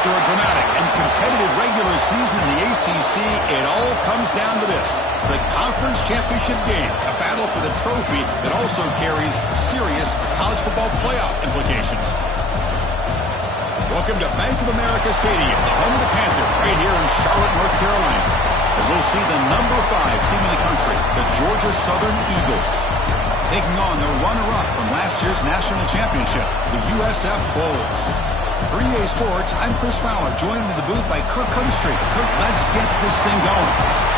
After a dramatic and competitive regular season in the ACC, it all comes down to this: the conference championship game, a battle for the trophy that also carries serious college football playoff implications. Welcome to Bank of America Stadium, the home of the Panthers, right here in Charlotte, North Carolina, as we'll see the number 5 team in the country, the Georgia Southern Eagles, taking on the runner-up from last year's national championship, the USF Bulls. For EA Sports, I'm Chris Fowler, joined in the booth by Kirk Street. Kirk, let's get this thing going.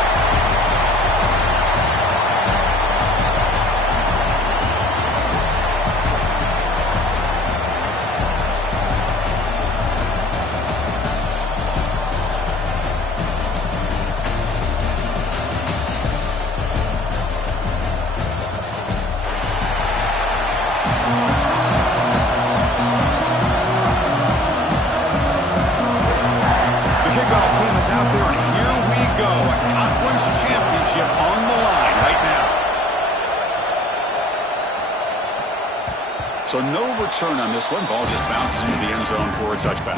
So no return on this one. Ball just bounces into the end zone for a touchback.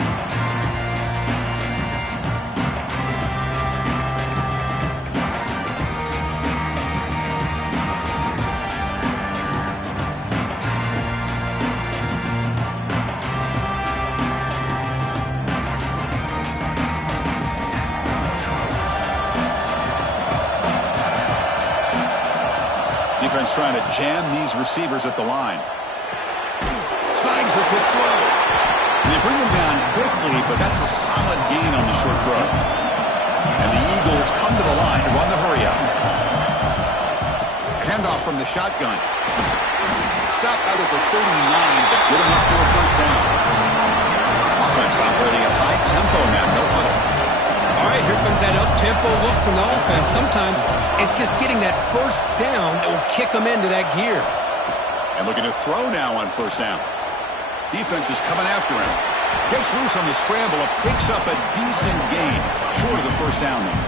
Defense trying to jam these receivers at the line. Slides the quick throw. And they bring him down quickly, but that's a solid gain on the short throw. And the Eagles come to the line to run the hurry up. Handoff from the shotgun. Stopped out at the 39, but good enough for a first down. Offense operating at high tempo now, no huddle. All right, here comes that up-tempo look from the offense. Sometimes it's just getting that first down that will kick them into that gear. And looking to throw now on first down. Defense is coming after him. Gets loose on the scramble. Picks up a decent gain. Short of the first down, though.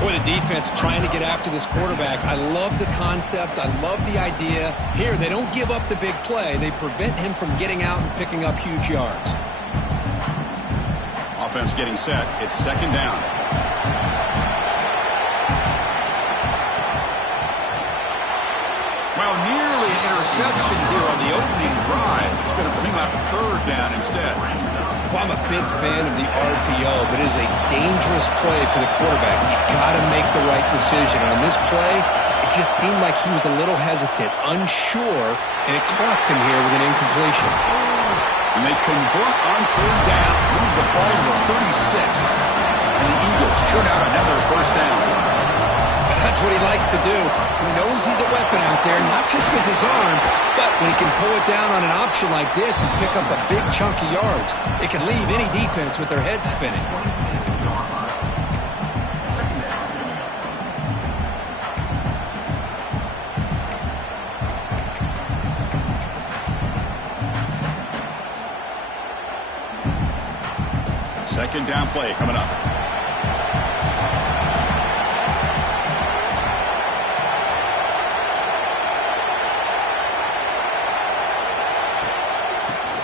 Boy, the defense trying to get after this quarterback. I love the concept. I love the idea. Here, they don't give up the big play. They prevent him from getting out and picking up huge yards. Offense getting set. It's second down. Well, nearly an interception here on the opening drive. It's going to bring up third down instead. Well, I'm a big fan of the RPO, but it is a dangerous play for the quarterback. You got to make the right decision. On this play, it just seemed like he was a little hesitant, unsure, and it cost him here with an incompletion. And they convert on third down, move the ball to the 36, and the Eagles churn out another first down. That's what he likes to do. He knows he's a weapon out there, not just with his arm, but when he can pull it down on an option like this and pick up a big chunk of yards, it can leave any defense with their head spinning. Second down play coming up.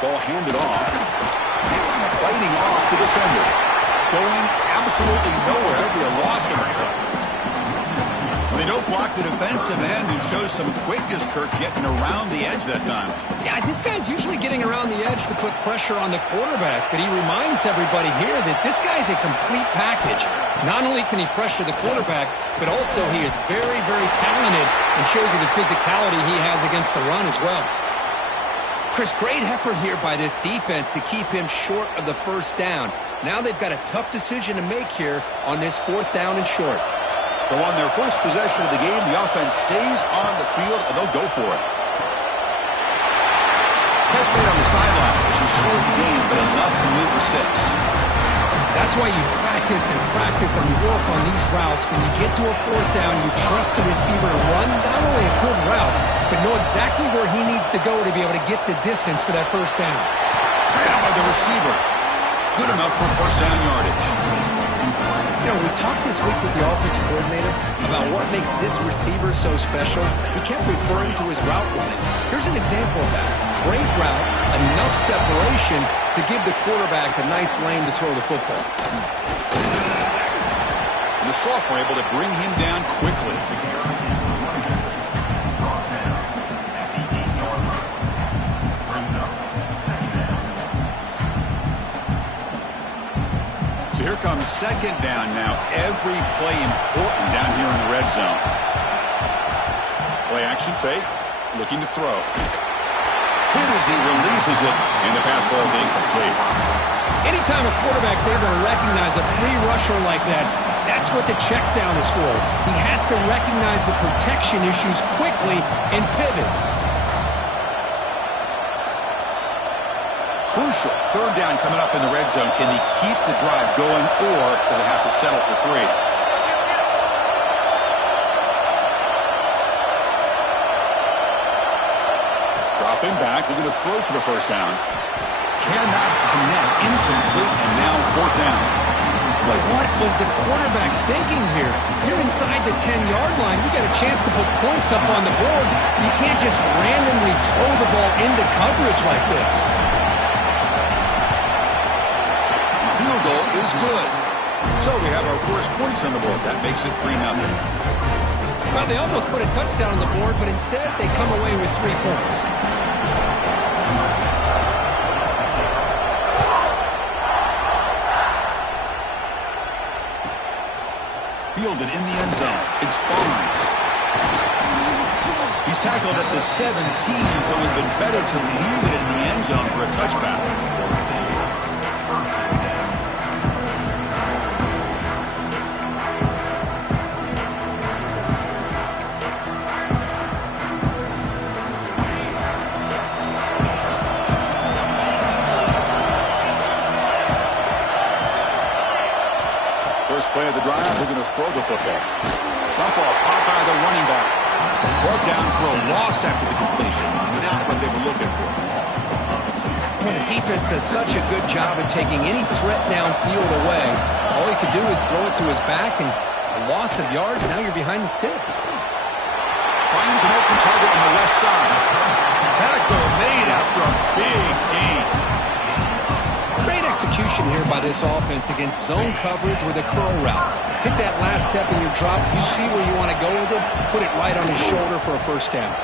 Ball handed off. Fighting off the defender. Going absolutely nowhere. That'd be a loss of a play. They don't block the defensive end, who shows some quickness, Kirk, getting around the edge that time. Yeah, this guy's usually getting around the edge to put pressure on the quarterback, but he reminds everybody here that this guy's a complete package. Not only can he pressure the quarterback, but also he is very, very talented and shows you the physicality he has against the run as well. Chris, great effort here by this defense to keep him short of the first down. Now they've got a tough decision to make here on this fourth down and short. So on their first possession of the game, the offense stays on the field, and they'll go for it. Catch made on the sidelines. It's a short game, but enough to move the sticks. That's why you practice and work on these routes. When you get to a fourth down, you trust the receiver to run not only a good route, but know exactly where he needs to go to be able to get the distance for that first down. Right out by the receiver. Good enough for first down yardage. You know, we talked this week with the offensive coordinator about what makes this receiver so special. He kept referring to his route running. Here's an example of that. Great route, enough separation to give the quarterback a nice lane to throw the football. The sophomore able to bring him down quickly. So here comes second down now. Every play important down here in the red zone. Play action fake. Looking to throw. Hit as he releases it, and the pass ball is incomplete. Anytime a quarterback's able to recognize a free rusher like that, that's what the check down is for. He has to recognize the protection issues quickly and pivot. Crucial. Third down coming up in the red zone. Can he keep the drive going, or will they have to settle for 3? Dropping back, looking to throw for the first down. Cannot connect, incomplete, and now fourth down. Boy, what was the quarterback thinking here? You're inside the 10-yard line. You got a chance to put points up on the board. You can't just randomly throw the ball into coverage like this. The field goal is good. So we have our first points on the board. That makes it 3-0. Well, they almost put a touchdown on the board, but instead they come away with 3 points. Fielded in the end zone. It's Barnes. He's tackled at the 17, so it would have been better to leave it in the end zone for a touchback. First play of the drive, they're going to throw the football. Dump off, caught by the running back. Brought down for a loss after the completion. Not what they were looking for. Well, the defense does such a good job of taking any threat downfield away. All he could do is throw it to his back, and a loss of yards, now you're behind the sticks. Finds an open target on the left side. Tackle made after a big gain. Great execution here by this offense against zone coverage with a curl route. Hit that last step in your drop. You see where you want to go with it. Put it right on his shoulder for a first down.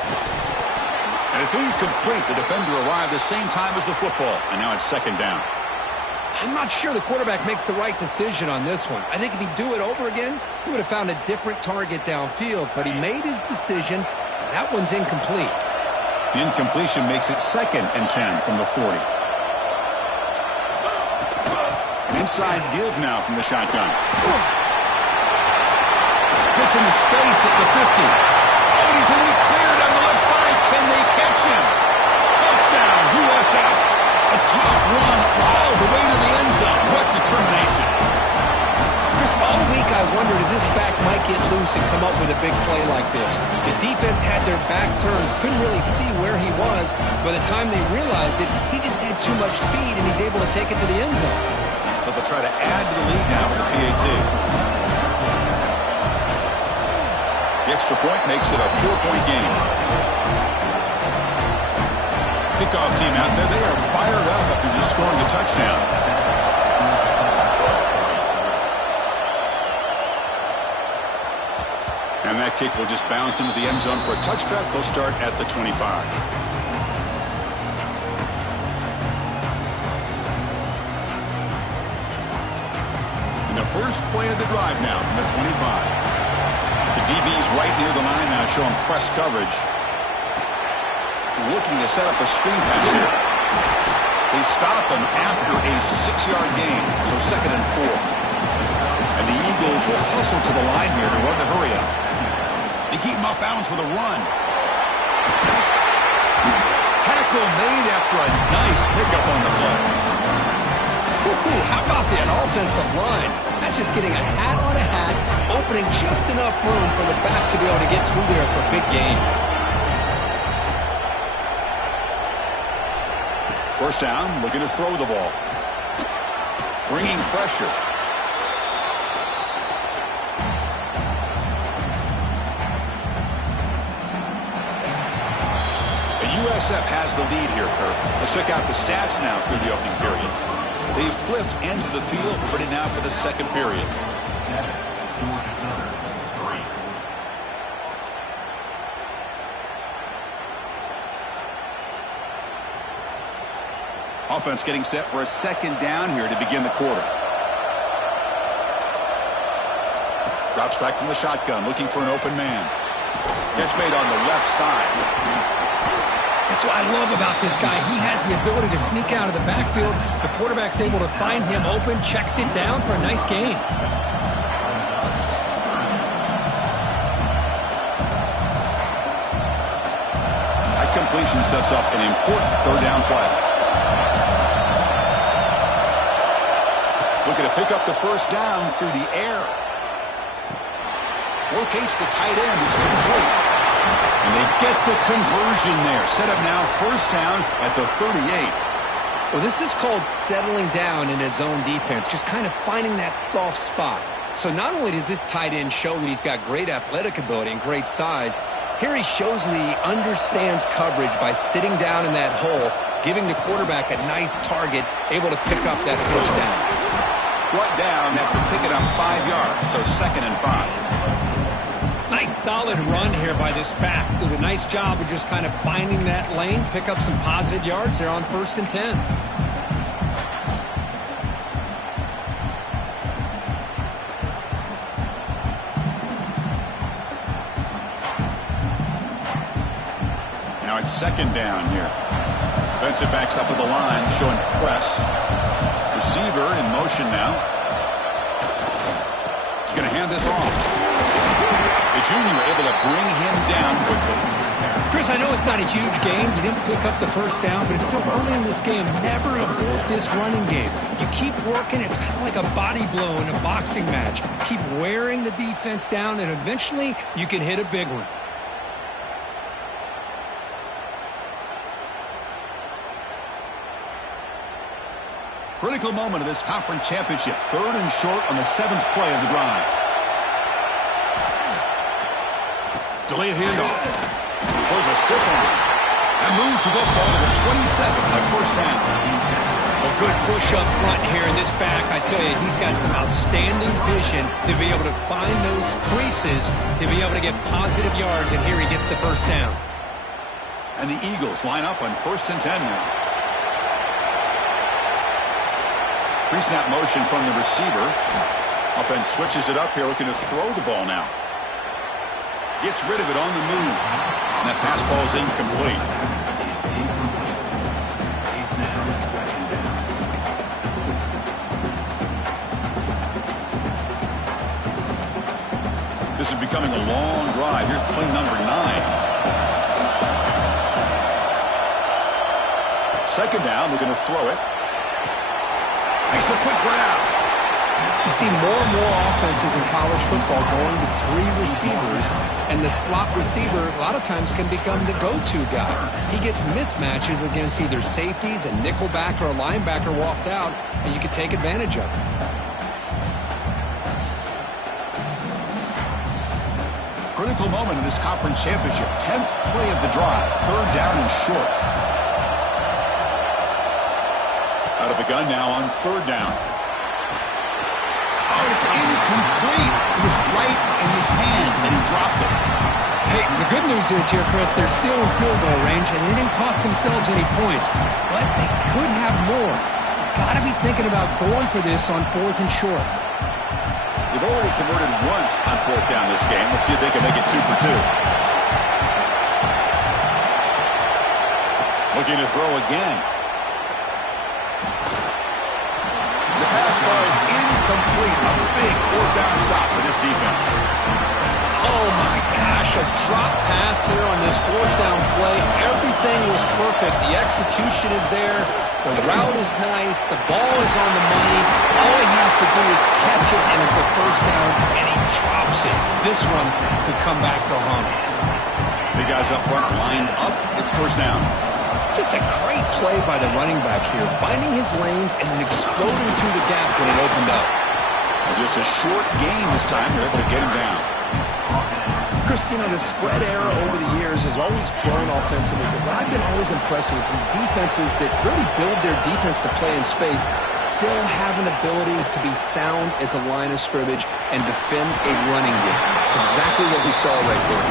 And it's incomplete. The defender arrived the same time as the football. And now it's second down. I'm not sure the quarterback makes the right decision on this one. I think if he'd do it over again, he would have found a different target downfield. But he made his decision. That one's incomplete. The incompletion makes it 2nd and 10 from the 40. Inside give now from the shotgun. Gets into space at the 50. Oh, he's in the clear down the left side. Can they catch him? Touchdown, USF. A tough run all the way to the end zone. What determination. Chris, all week I wondered if this back might get loose and come up with a big play like this. The defense had their back turned, couldn't really see where he was. By the time they realized it, he just had too much speed, and he's able to take it to the end zone. But they'll try to add to the lead now with the PAT. The extra point makes it a 4-point game. Kickoff team out there, they are fired up after just scoring a touchdown. And that kick will just bounce into the end zone for a touchback. They'll start at the 25. First play of the drive now from the 25. The DB's right near the line now, showing press coverage. Looking to set up a screen pass here. They stop him after a 6-yard gain, so 2nd and 4. And the Eagles will hustle to the line here to run the hurry up. They keep him off balance with a run. Tackle made after a nice pickup on the play. How about that offensive line? That's just getting a hat on a hat, opening just enough room for the back to be able to get through there for a big gain. First down, looking to throw the ball. Bringing pressure. USF has the lead here, Kirk. Let's check out the stats now through the opening period. They've flipped ends of the field. We're ready now for the second period. 7, Georgia Southern, 3. Offense getting set for a second down here to begin the quarter. Drops back from the shotgun, looking for an open man. Catch made on the left side. That's what I love about this guy. He has the ability to sneak out of the backfield. The quarterback's able to find him open, checks it down for a nice gain. That completion sets up an important third down play. Looking to pick up the first down through the air. Locates the tight end. It's complete. And they get the conversion there. Set up now first down at the 38. Well, this is called settling down in his own defense, just kind of finding that soft spot. So not only does this tight end show that he's got great athletic ability and great size, here he shows that he understands coverage by sitting down in that hole, giving the quarterback a nice target, able to pick up that first down. Brought down after picking up 5 yards, so 2nd and 5. Nice solid run here by this back. Did a nice job of just kind of finding that lane, pick up some positive yards there on 1st and 10. Now it's 2nd down here. Defensive backs up at the line, showing press. Receiver in motion now. He's going to hand this off. The junior able to bring him down quickly. Chris, I know it's not a huge game. You didn't pick up the first down, but it's still early in this game. Never abort this running game. You keep working. It's kind of like a body blow in a boxing match. Keep wearing the defense down, and eventually you can hit a big one. Critical moment of this conference championship. 3rd and short on the 7th play of the drive. Delayed handoff. Throws a stiff arm. That moves the football to the 27 on 1st down. A good push up front here in this back. I tell you, he's got some outstanding vision to be able to find those creases, to be able to get positive yards, and here he gets the first down. And the Eagles line up on 1st and 10 now. Pre-snap motion from the receiver. Offense switches it up here, looking to throw the ball now. Gets rid of it on the move. And that pass ball is incomplete. This is becoming a long drive. Here's play number 9. 2nd down, we're going to throw it. Makes a quick grab. You see more and more offenses in college football going to 3 receivers, and the slot receiver a lot of times can become the go-to guy. He gets mismatches against either safeties, a nickelback, or a linebacker walked out, and you can take advantage of it. Critical moment in this conference championship. 10th play of the drive. 3rd down and short. Out of the gun now on 3rd down. Oh, it's incomplete. It was right in his hands, and he dropped it. Hey, the good news is here, Chris, they're still in field goal range, and they didn't cost themselves any points. But they could have more. You've got to be thinking about going for this on 4th and short. They've already converted once on 4th down this game. Let's see if they can make it 2 for 2. Looking to throw again. The pass ball is incomplete. A big 4th down stop for this defense. Oh, my gosh, a drop pass here on this 4th down play. Everything was perfect. The execution is there. The route is nice. The ball is on the money. All he has to do is catch it, and it's a 1st down, and he drops it. This one could come back to haunt him. Big guys up front lined up. It's 1st down. Just a great play by the running back here, finding his lanes and then exploding through the gap when it opened up. And just a short gain this time. They're able to get him down. Chris, you know, the spread era over the years has always grown offensively, but what I've been always impressed with defenses that really build their defense to play in space still have an ability to be sound at the line of scrimmage and defend a running game. It's exactly what we saw right there.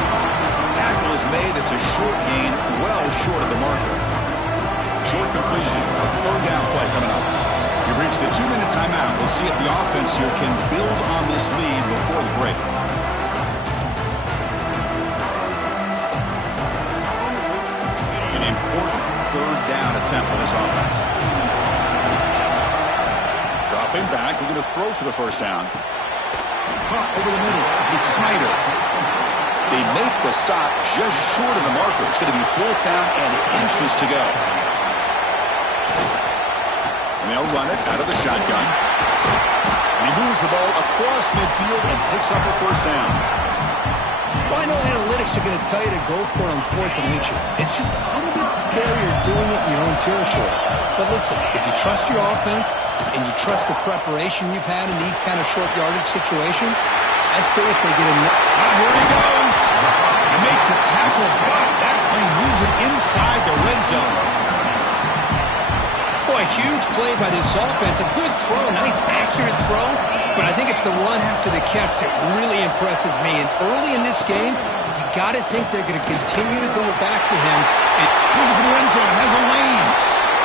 Tackle is made. It's a short gain, well short of the marker. Short completion, a third down play coming up. You've reached the 2-minute timeout. We'll see if the offense here can build on this lead before the break. Third down attempt for this offense. Dropping back, looking to throw for the first down. Caught over the middle. It's Snyder. They make the stop just short of the marker. It's going to be 4th down and inches to go. And they'll run it out of the shotgun. And he moves the ball across midfield and picks up a first down. Well, I know analytics are going to tell you to go for it on 4th and inches. It's just a little bit scarier doing it in your own territory. But listen, if you trust your offense and you trust the preparation you've had in these kind of short yardage situations, I say if they get enough. Here he goes. And make the tackle, but that play moves it inside the red zone. Boy, huge play by this offense. A good throw, nice accurate throw. But I think it's the run after the catch that really impresses me. And early in this game, you got to think they're going to continue to go back to him. And looking for the end zone, has a lane.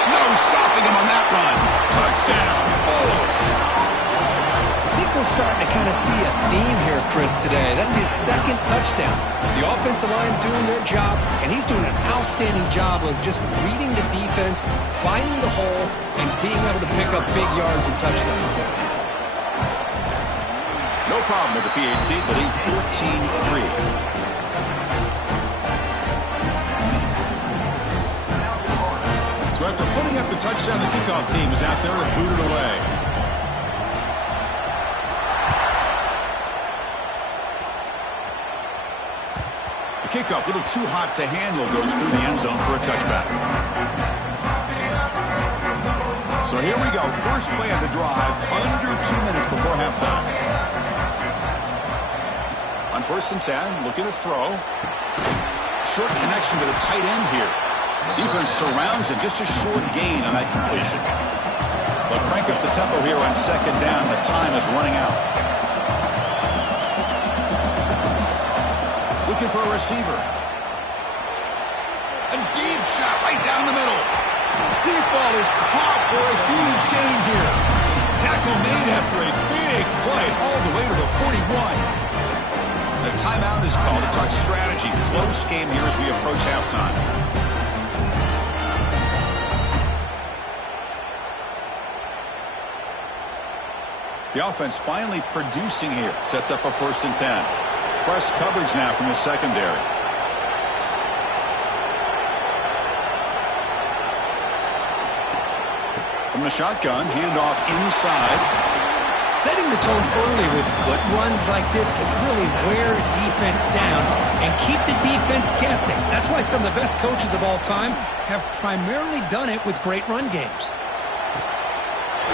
No stopping him on that run. Touchdown, Bulls. I think we're starting to kind of see a theme here, Chris, today. That's his 2nd touchdown. The offensive line doing their job, and he's doing an outstanding job of just reading the defense, finding the hole, and being able to pick up big yards and touchdowns. No problem with the PHC, but lead 14-3. So after putting up the touchdown, the kickoff team is out there and booted away. The kickoff, a little too hot to handle, goes through the end zone for a touchback. So here we go. First play of the drive, under 2 minutes before halftime. On 1st and 10, looking to throw. Short connection to the tight end here. Defense surrounds him, just a short gain on that completion. They'll crank up the tempo here on 2nd down. The time is running out. Looking for a receiver. A deep shot right down the middle. Deep ball is caught for a huge gain here. Tackle made after a big play all the way to the 41. The timeout is called to talk strategy. Close game here as we approach halftime. The offense finally producing here. Sets up a 1st and 10. Press coverage now from the secondary. From the shotgun, handoff inside. Setting the tone early with good runs like this can really wear defense down and keep the defense guessing. That's why some of the best coaches of all time have primarily done it with great run games.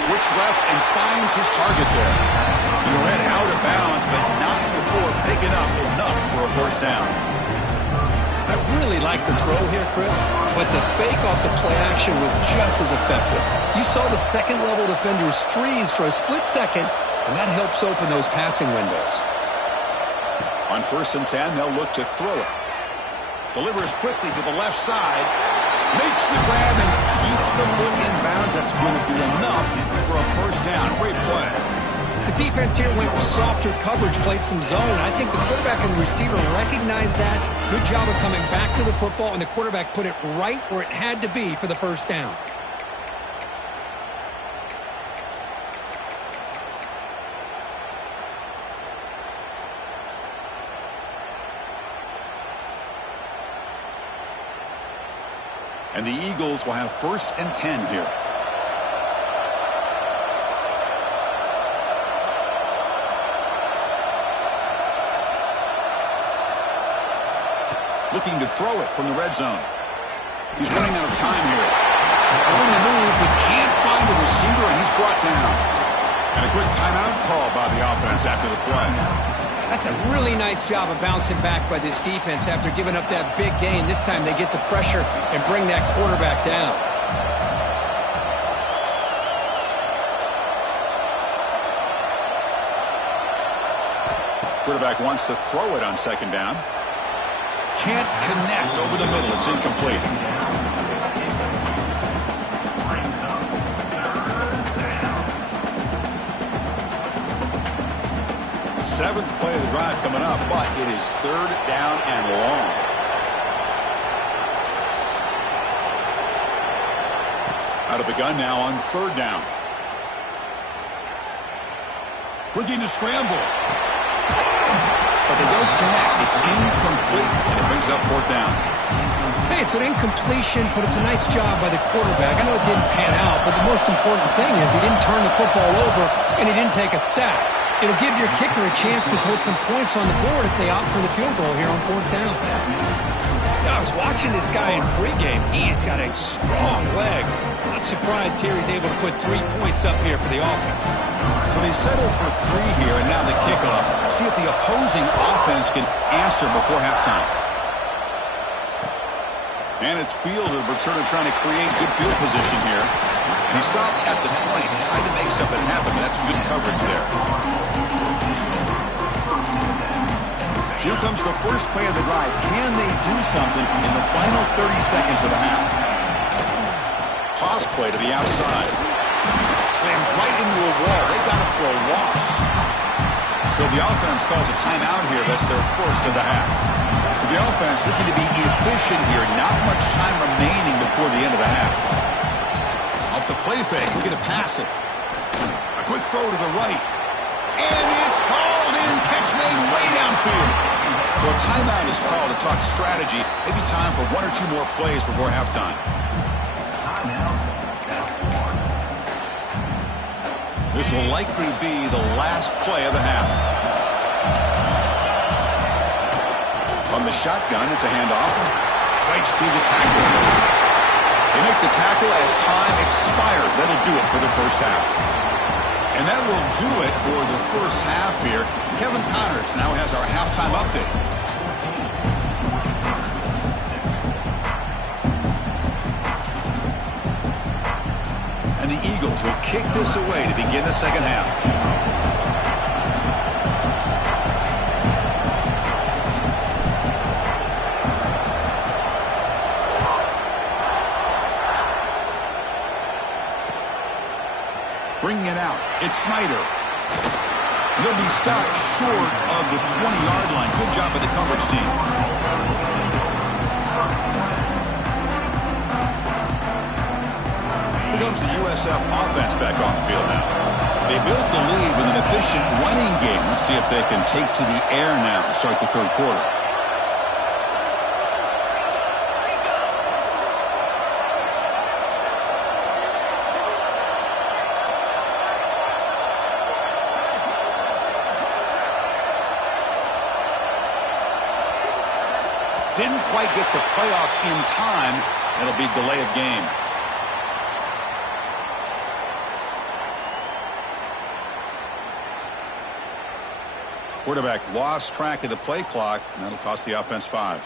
Looks left and finds his target there. He'll head out of bounds, but not before picking up enough for a 1st down. I really like the throw here, Chris, but the fake off the play action was just as effective. You saw the second-level defenders freeze for a split second, and that helps open those passing windows. On 1st and 10, they'll look to throw it. Delivers quickly to the left side. Makes the grab and keeps the foot in bounds. That's going to be enough for a 1st down. Great play. The defense here went with softer coverage, played some zone. I think the quarterback and the receiver recognized that. Good job of coming back to the football, and the quarterback put it right where it had to be for the 1st down. And the Eagles will have 1st and 10 here. Looking to throw it from the red zone. He's running out of time here. On the move, but can't find a receiver, and he's brought down. And a quick timeout call by the offense after the play. That's a really nice job of bouncing back by this defense after giving up that big gain. This time they get the pressure and bring that quarterback down. Quarterback wants to throw it on second down. Can't connect over the middle. It's incomplete. Seventh play of the drive coming up, but it is third down and long. Out of the gun now on third down. Looking to scramble. But they don't connect. It's incomplete, and it brings up fourth down. Hey, it's an incompletion, but it's a nice job by the quarterback. I know it didn't pan out, but the most important thing is he didn't turn the football over, and he didn't take a sack. It'll give your kicker a chance to put some points on the board if they opt for the field goal here on fourth down. Now, I was watching this guy in pregame. He's got a strong leg. Not surprised here he's able to put 3 points up here for the offense. So they settled for 3 here, and now the kickoff. See if the opposing offense can answer before halftime. And it's Fielder sort of trying to create good field position here. And he stopped at the 20, trying to make something happen, but that's good coverage there. Here comes the first play of the drive. Can they do something in the final 30 seconds of the half? Toss play to the outside. Slams right into a wall. They've got him for a loss. So the offense calls a timeout here. That's their first of the half. So the offense looking to be efficient here. Not much time remaining before the end of the half. Off the play fake, looking to pass it. A quick throw to the right. And it's hauled in. Catch made way downfield. So a timeout is called to talk strategy. Maybe time for 1 or 2 more plays before halftime. This will likely be the last play of the half. On the shotgun, it's a handoff. Fights through the tackle. They make the tackle as time expires. That'll do it for the first half. And that will do it for the first half here. Kevin Connors now has our halftime update. And the Eagles will kick this away to begin the second half. Bringing it out, it's Snyder. And he'll be stopped short of the 20-yard line. Good job by the coverage team. Here comes the USF offense back on the field now. They built the lead with an efficient running game. Let's see if they can take to the air now to start the third quarter. Didn't quite get the playoff in time. It'll be delay of game. Quarterback lost track of the play clock, and that'll cost the offense 5.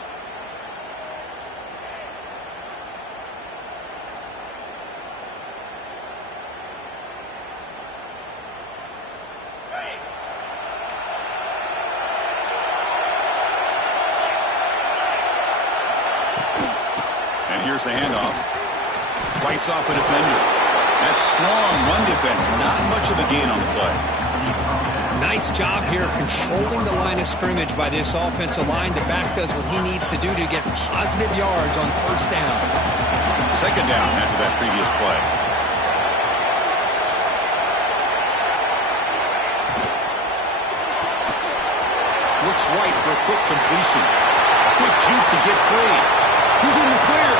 And here's the handoff. Bites off a defender. That's strong run defense. Not much of a gain on the play. Nice job here of controlling the line of scrimmage by this offensive line. The back does what he needs to do to get positive yards on first down. Second down after that previous play. Looks right for a quick completion. Quick juke to get free. Who's in the clear?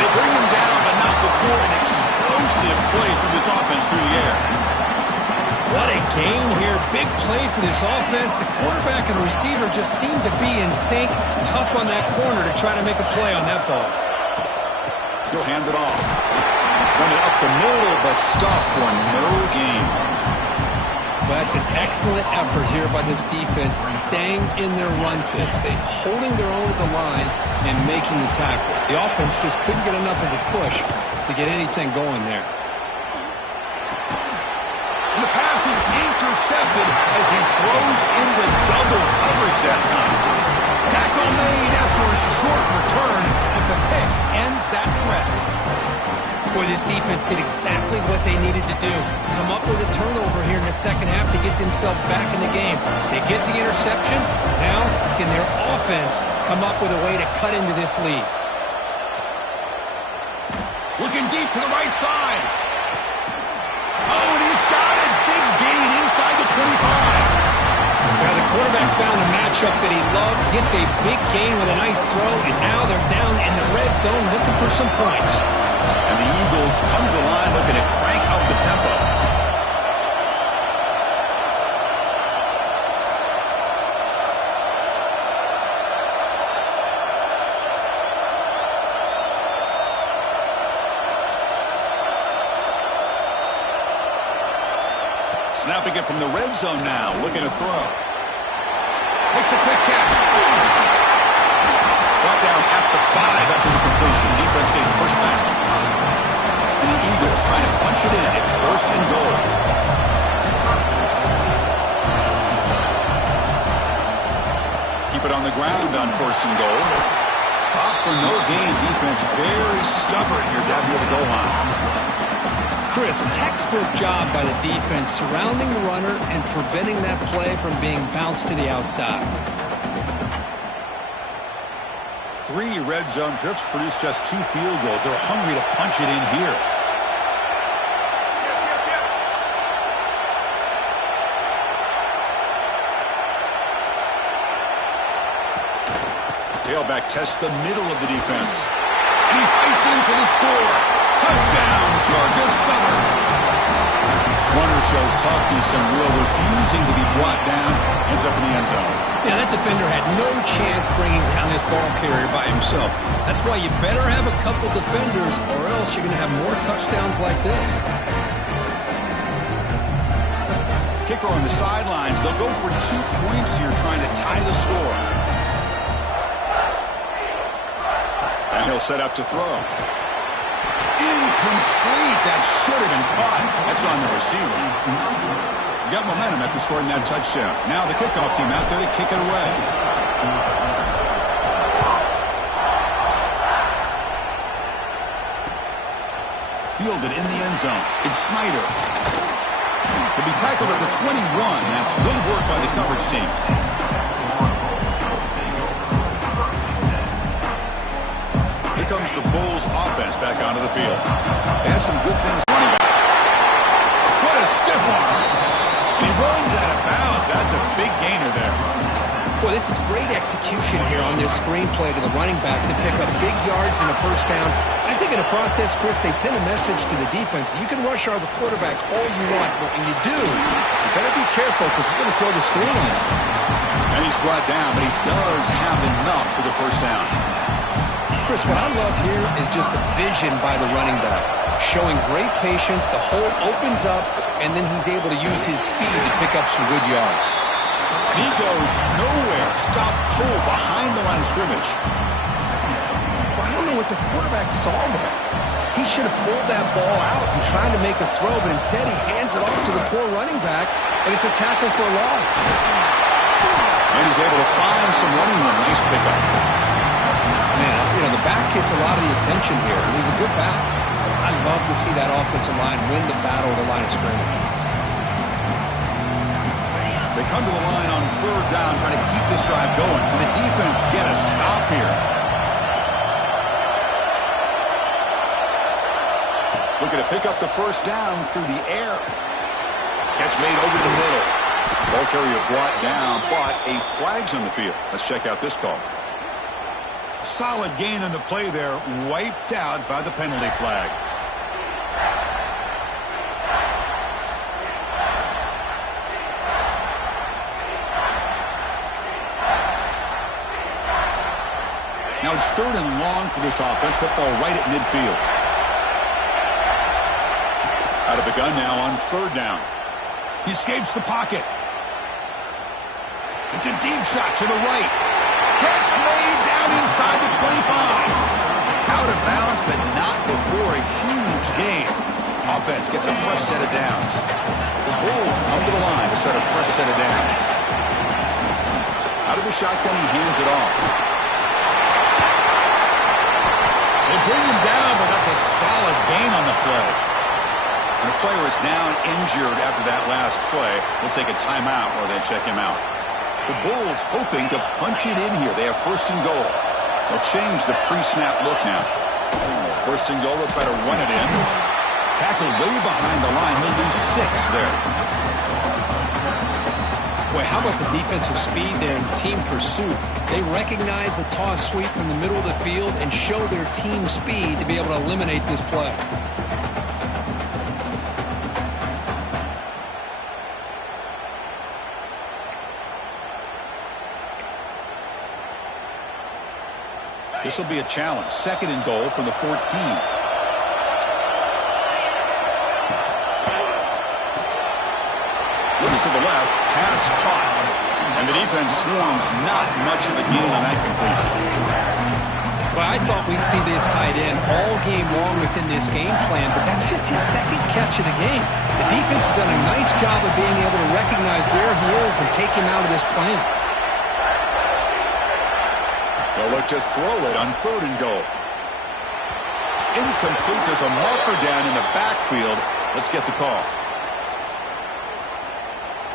They bring him down, but not before an explosive play through this offense through the air. What a game here. Big play for this offense. The quarterback and the receiver just seem to be in sync. Tough on that corner to try to make a play on that ball. He'll hand it off. Run it up the middle, but stuff for no gain. Well, that's an excellent effort here by this defense, staying in their run fits. They're holding their own at the line and making the tackle. The offense just couldn't get enough of a push to get anything going there. And the pass is intercepted as he throws into double coverage that time. Tackle made after a short return, but the pick ends that threat. Boy, this defense did exactly what they needed to do. Come up with a turnover here in the second half to get themselves back in the game. They get the interception. Now, can their offense come up with a way to cut into this lead? Looking deep to the right side. Oh, and he's got it. Big gain inside the 25. Well, the quarterback found a matchup that he loved, gets a big gain with a nice throw, and now they're down in the red zone looking for some points. And the Eagles come to the line looking to crank up the tempo. Snapping it from the red zone now, looking to throw. Makes a quick catch. Brought down at the 5 after the completion. Defense getting pushed back. And the Eagles trying to punch it in. It's first and goal. Keep it on the ground on first and goal. Stop for no gain. Defense very stubborn here down near the goal line. Chris, textbook job by the defense surrounding the runner and preventing that play from being bounced to the outside. 3 red zone trips produce just 2 field goals. They're hungry to punch it in here. Tailback tests the middle of the defense. And he fights in for the score. Touchdown, Georgia Southern. Runner shows toughness and will, refusing to be brought down. Ends up in the end zone. Yeah, that defender had no chance bringing down this ball carrier by himself. That's why you better have a couple defenders, or else you're going to have more touchdowns like this. Kicker on the sidelines. They'll go for 2 points here, trying to tie the score. And he'll set up to throw. Incomplete. That should have been caught. That's on the receiver. Got momentum after scoring that touchdown. Now the kickoff team out there to kick it away. Fielded in the end zone. It's Snyder. He'll be tackled at the 21. That's good work by the coverage team. Here comes the Bulls offense back onto the field. They had some good things running back. What a stiff arm. And he runs out of bounds. That's a big gainer there. Boy, this is great execution here on this screenplay to the running back to pick up big yards in the first down. I think in the process, Chris, they send a message to the defense. You can rush our quarterback all you want, but when you do, you better be careful because we're going to throw the screen on him. And he's brought down, but he does have enough for the first down. Chris, what I love here is just the vision by the running back. Showing great patience, the hole opens up, and then he's able to use his speed to pick up some good yards. And he goes nowhere. Stop pull behind the line of scrimmage. Well, I don't know what the quarterback saw there. He should have pulled that ball out and tried to make a throw, but instead he hands it off to the poor running back, and it's a tackle for a loss. And he's able to find some running room. Nice pickup. Man, you know, the back gets a lot of the attention here, and he's a good back. I love to see that offensive line win the battle at the line of scrimmage. They come to the line on third down, trying to keep this drive going. Can the defense get a stop here? Looking to pick up the first down through the air. Catch made over the middle. Ball carrier brought down, but a flag's on the field. Let's check out this call. Solid gain on the play there, wiped out by the penalty flag. Now it's third and long for this offense. Football right at midfield. Out of the gun now on third down. He escapes the pocket. It's a deep shot to the right. Catch made down inside the 25. Out of bounds, but not before a huge gain. Offense gets a fresh set of downs. The Bulls come to the line to set a fresh set of downs. Out of the shotgun, he hands it off. They bring him down, but that's a solid gain on the play. When a player is down injured after that last play, we'll take a timeout or they check him out. The Bulls hoping to punch it in here. They have first and goal. They'll change the pre-snap look now. First and goal, they'll try to run it in. Tackled way behind the line. He'll lose 6 there. Boy, how about the defensive speed there and team pursuit? They recognize the toss sweep from the middle of the field and show their team speed to be able to eliminate this play. This will be a challenge. Second and goal from the 14. Looks to the left, pass caught. And the defense swarms, not much of a gain on that completion. Well, I thought we'd see this tight end all game long within this game plan, but that's just his second catch of the game. The defense has done a nice job of being able to recognize where he is and take him out of this plan. They'll look to throw it on third and goal. Incomplete. There's a marker down in the backfield. Let's get the call.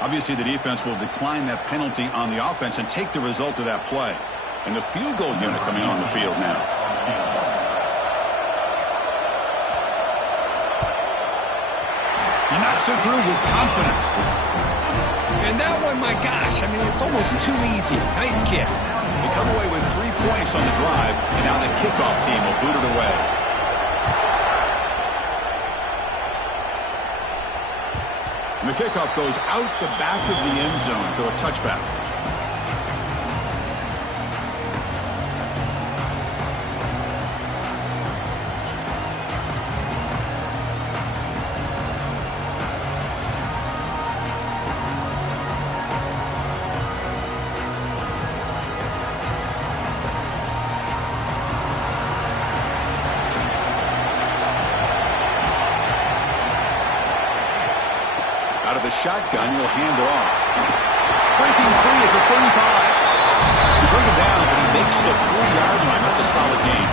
Obviously, the defense will decline that penalty on the offense and take the result of that play. And the field goal unit coming on the field now. He knocks it through with confidence. And that one, my gosh, I mean, it's almost too easy. Nice kick. They come away with 3 points on the drive, and now the kickoff team will boot it away. And the kickoff goes out the back of the end zone, so a touchback. Out of the shotgun, he'll hand it off. Breaking free at the 35. You bring him down, but he makes the 4-yard line. That's a solid gain.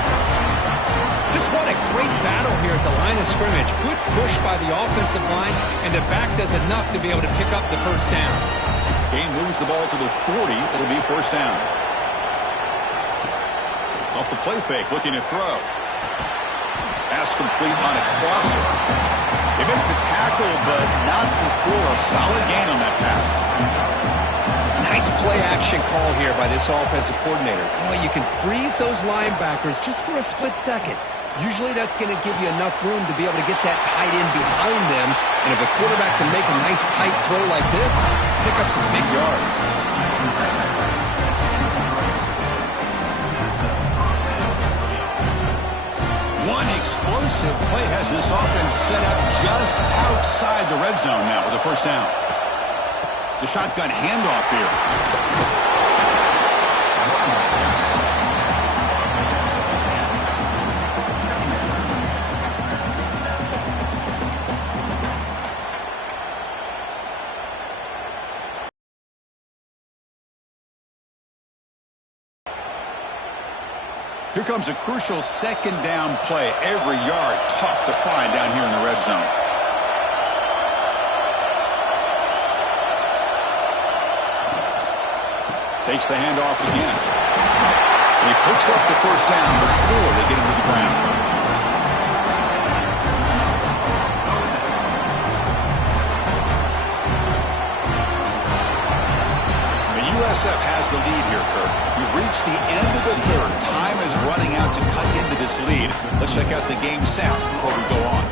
Just what a great battle here at the line of scrimmage. Good push by the offensive line, and the back does enough to be able to pick up the first down. Gain moves the ball to the 40. It'll be first down. Off the play fake, looking to throw. Pass complete on a crosser. They make the tackle, but not before a solid gain on that pass. Nice play-action call here by this offensive coordinator. You know, you can freeze those linebackers just for a split second. Usually that's going to give you enough room to be able to get that tight end behind them. And if a quarterback can make a nice tight throw like this, pick up some big yards. One explosive play has this offense set up just outside the red zone now with a first down. The shotgun handoff here. Here comes a crucial second down play. Every yard tough to find down here in the red zone. Takes the handoff again. And he picks up the first down before they get him to the ground. USF has the lead here, Kirk. We've reached the end of the third. Time is running out to cut into this lead. Let's check out the game stats before we go on.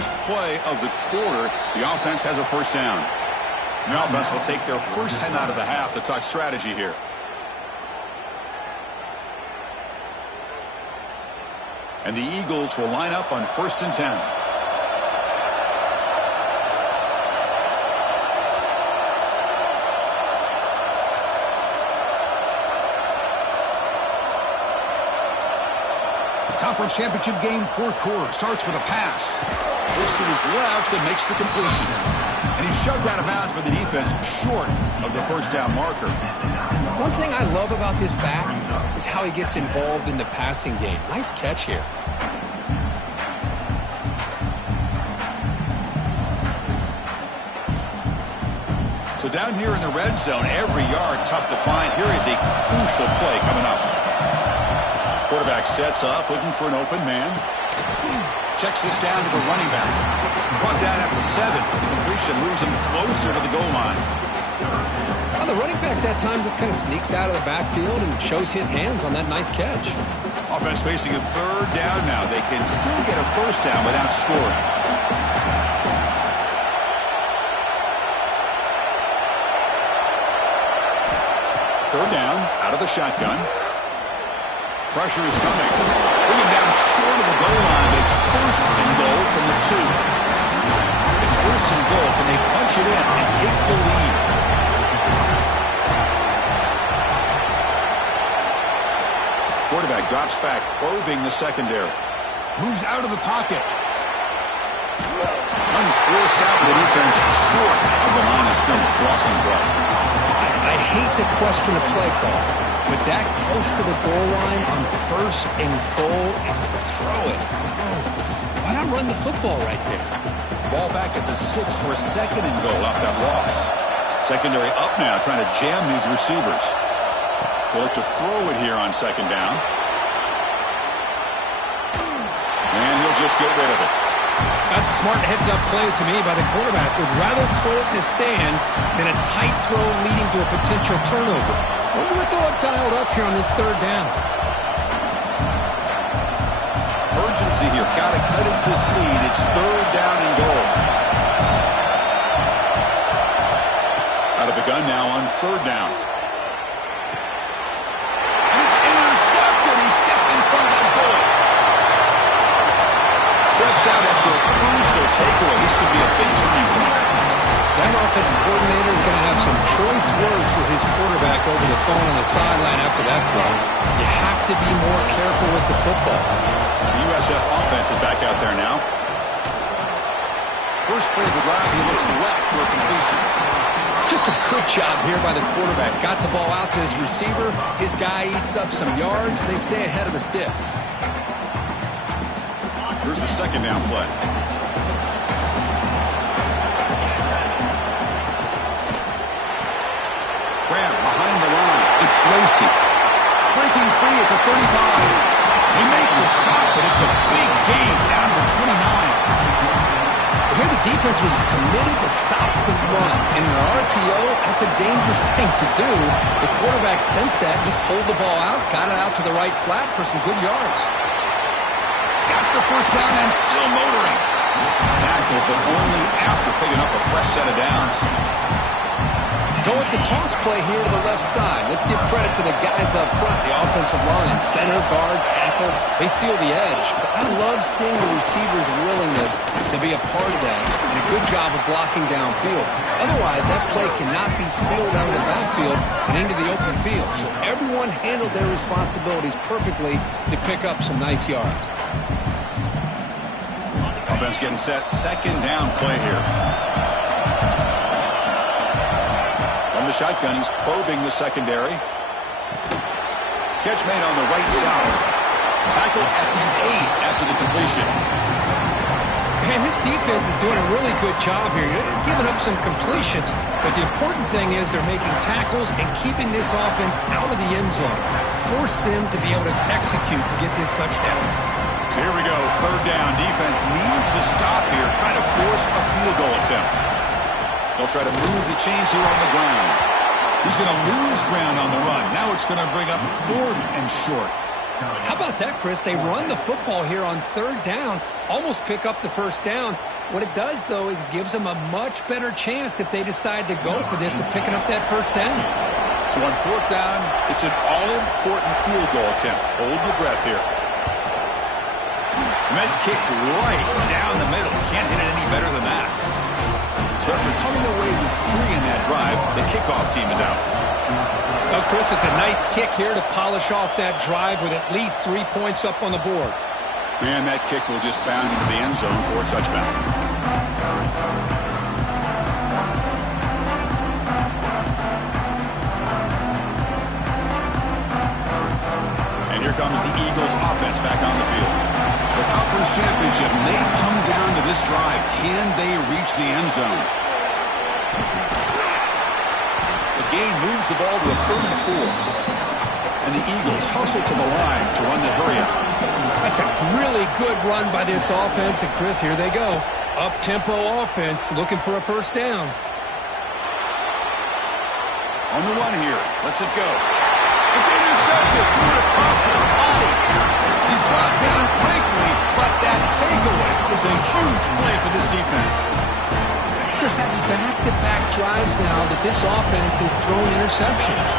first play of the quarter, the offense has a first down. The offense will take their first 10 out of the half to talk strategy here. And the Eagles will line up on 1st and 10. Conference championship game, 4th quarter. Starts with a pass. Looks to his left and makes the completion. And he's shoved out of bounds by the defense short of the first down marker. One thing I love about this back is how he gets involved in the passing game. Nice catch here. So down here in the red zone, every yard tough to find. Here is a crucial play coming up. Quarterback sets up, looking for an open man. Checks this down to the running back. Brought down at the 7. The completion moves him closer to the goal line. Well, the running back that time just kind of sneaks out of the backfield and shows his hands on that nice catch. Offense facing a 3rd down now. They can still get a first down without scoring. Third down, out of the shotgun. Pressure is coming. Bring him down short of the goal line, but it's 1st and goal from the 2. It's 1st and goal. Can they punch it in and take the lead? Quarterback drops back, probing the secondary. Moves out of the pocket. Runs forced out with the defense short of the line of scrimmage. Loss on play. I hate to question a play call, but that close to the goal line on 1st and goal and throw it. Oh, why not run the football right there? Ball back at the 6 for 2nd and goal off that loss. Secondary up now, trying to jam these receivers. They'll look to throw it here on 2nd down. And he'll just get rid of it. That's a smart heads-up play to me by the quarterback. Would rather throw it in the stands than a tight throw leading to a potential turnover. Wonder what they'll have dialed up here on this 3rd down. Urgency here. Got to cut it this lead. It's 3rd down and goal. Out of the gun now on 3rd down. And it's intercepted. He stepped in front of that bullet. Steps out after a crucial takeaway. This could be a big turning point. That offensive coordinator is going to have some choice words for his quarterback over the phone on the sideline after that throw. You have to be more careful with the football. The USF offense is back out there now. First play of the drive, he looks left for a completion. Just a good job here by the quarterback. Got the ball out to his receiver. His guy eats up some yards. They stay ahead of the sticks. Here's the 2nd down play. Grab behind the line. It's Lacey. Breaking free at the 35. They make the stop, but it's a big gain down to 29. Here the defense was committed to stop the run. And in an RPO, that's a dangerous thing to do. The quarterback sensed that, just pulled the ball out, got it out to the right flat for some good yards. Got the first down and still motoring. Tackles, but only after picking up a fresh set of downs. Go with the toss play here to the left side. Let's give credit to the guys up front, the offensive line, center, guard, tackle. They seal the edge. But I love seeing the receivers' willingness to be a part of that and a good job of blocking downfield. Otherwise, that play cannot be spilled out of the backfield and into the open field. So everyone handled their responsibilities perfectly to pick up some nice yards. Offense getting set. 2nd down play here. From the shotgun, he's probing the secondary. Catch made on the right side. Tackle at the 8 after the completion. And his defense is doing a really good job here. They're giving up some completions, but the important thing is they're making tackles and keeping this offense out of the end zone. Force them to be able to execute to get this touchdown. So here we go, 3rd down. Defense needs a stop here, trying to force a field goal attempt. They'll try to move the chains here on the ground. He's going to lose ground on the run. Now it's going to bring up 4th and short. How about that, Chris? They run the football here on third down, almost pick up the first down. What it does, though, is gives them a much better chance if they decide to go for this of picking up that first down. So on fourth down, it's an all-important field goal attempt. Hold your breath here. Med kick right down the middle. Can't hit it any better than that. So after coming away with 3 in that drive, the kickoff team is out. Well, Chris, it's a nice kick here to polish off that drive with at least 3 points up on the board. And that kick will just bound into the end zone for a touchdown. And here comes the Eagles offense back on the field. The conference championship may come down to this drive. Can they reach the end zone? The game moves the ball to a 34. And the Eagles hustle to the line to run the hurry-up. That's a really good run by this offense. And, Chris, here they go. Up-tempo offense looking for a first down. On the run here. Lets it go. It's intercepted. Threw it across his body. He's brought down quickly, but that takeaway is a huge play for this defense. Chris, that's back-to-back drives now that this offense has thrown interceptions.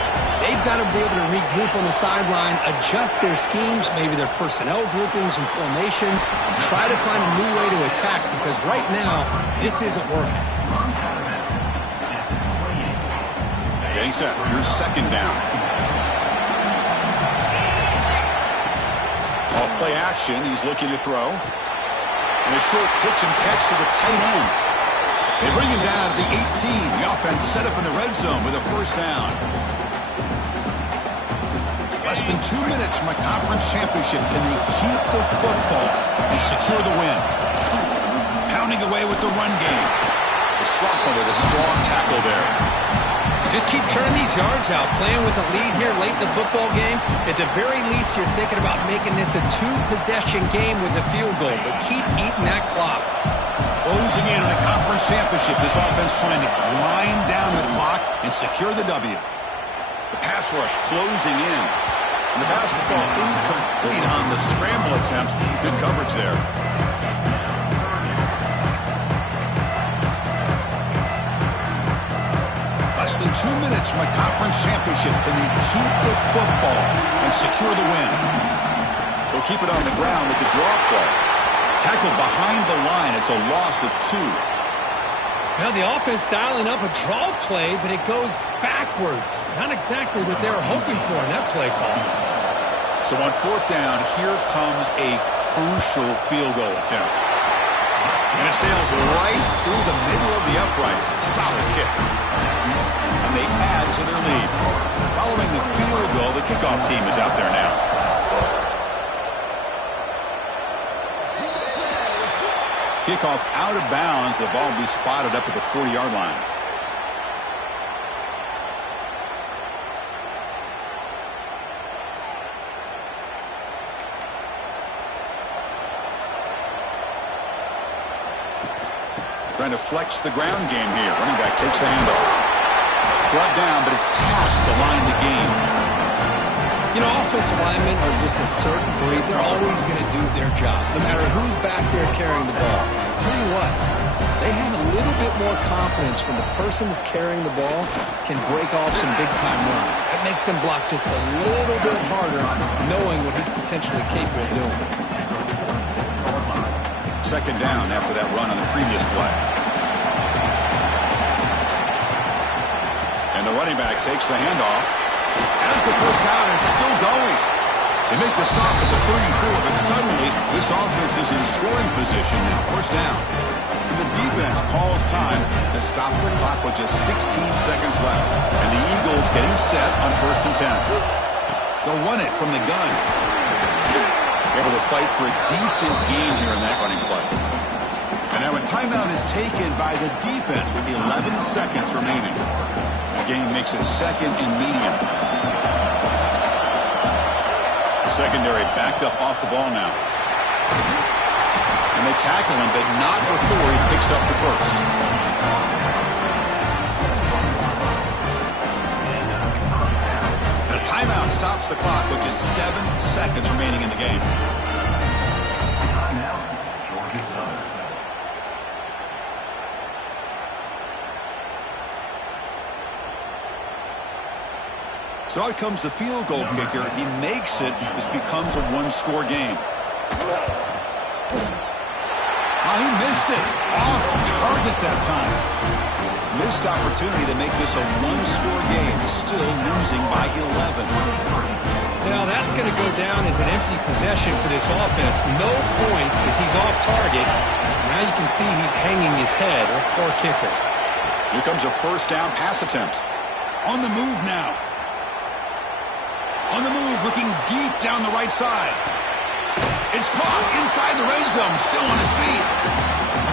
They've got to be able to regroup on the sideline, adjust their schemes, maybe their personnel groupings and formations, try to find a new way to attack because right now, this isn't working. Getting set. Here's second down. Off play action. He's looking to throw. And a short pitch and catch to the tight end. They bring him down to the 18. The offense set up in the red zone with a first down. Less than 2 minutes from a conference championship, and they keep the football and secure the win. Pounding away with the run game. The sophomore with a strong tackle there. Just keep turning these yards out, playing with a lead here late in the football game. At the very least, you're thinking about making this a 2-possession game with a field goal, but keep eating that clock. Closing in on a conference championship, this offense trying to grind down the clock and secure the W. The pass rush closing in. And the pass will fall incomplete on the scramble attempt. Good coverage there. Less than 2 minutes from a conference championship. Can they keep the football and secure the win? They'll keep it on the ground with the draw play. Tackled behind the line. It's a loss of 2. Now the offense dialing up a draw play, but it goes backwards. Not exactly what they were hoping for in that play call. So on fourth down, here comes a crucial field goal attempt. And it sails right through the middle of the uprights. Solid kick. And they add to their lead. Following the field goal, the kickoff team is out there now. Kickoff out of bounds. The ball will be spotted up at the 40-yard line. Trying to flex the ground game here. Running back takes the handoff. Brought down, but it's past the line to gain. You know, offensive linemen are just a certain breed. They're always going to do their job, no matter who's back there carrying the ball. I'll tell you what, they have a little bit more confidence when the person that's carrying the ball can break off some big-time runs. That makes them block just a little bit harder, knowing what he's potentially capable of doing. Second down after that run on the previous play. And the running back takes the handoff. As the first down is still going. They make the stop at the 34, but suddenly this offense is in scoring position now. First down. And the defense calls time to stop the clock with just 16 seconds left. And the Eagles getting set on 1st and 10. They'll run it from the gun. Able to fight for a decent gain here in that running play. And now a timeout is taken by the defense with 11 seconds remaining. The game makes it second and medium. The secondary backed up off the ball now. And they tackle him, but not before he picks up the first. And a timeout stops the clock with just 7 seconds remaining in the game. Timeout, Georgia Southern. So out comes the field goal kicker. He makes it. This becomes a one-score game. Oh, he missed it. Off target that time. Missed opportunity to make this a one-score game. Still losing by 11. Now that's going to go down as an empty possession for this offense. No points as he's off target. Now you can see he's hanging his head. A poor kicker. Here comes a first down pass attempt. On the move now. On the move, looking deep down the right side. It's caught inside the red zone, still on his feet.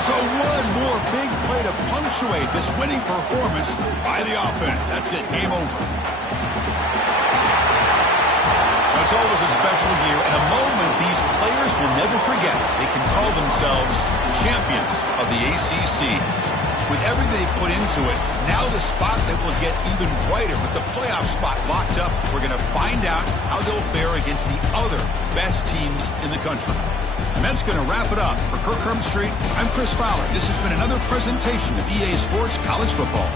So one more big play to punctuate this winning performance by the offense. That's it, game over. It's always a special year and a moment these players will never forget. They can call themselves champions of the ACC. With everything they put into it, now the spotlight will get even brighter with the playoff spot locked up. We're going to find out how they'll fare against the other best teams in the country. And that's going to wrap it up. For Kirk Street, I'm Chris Fowler. This has been another presentation of EA Sports College Football.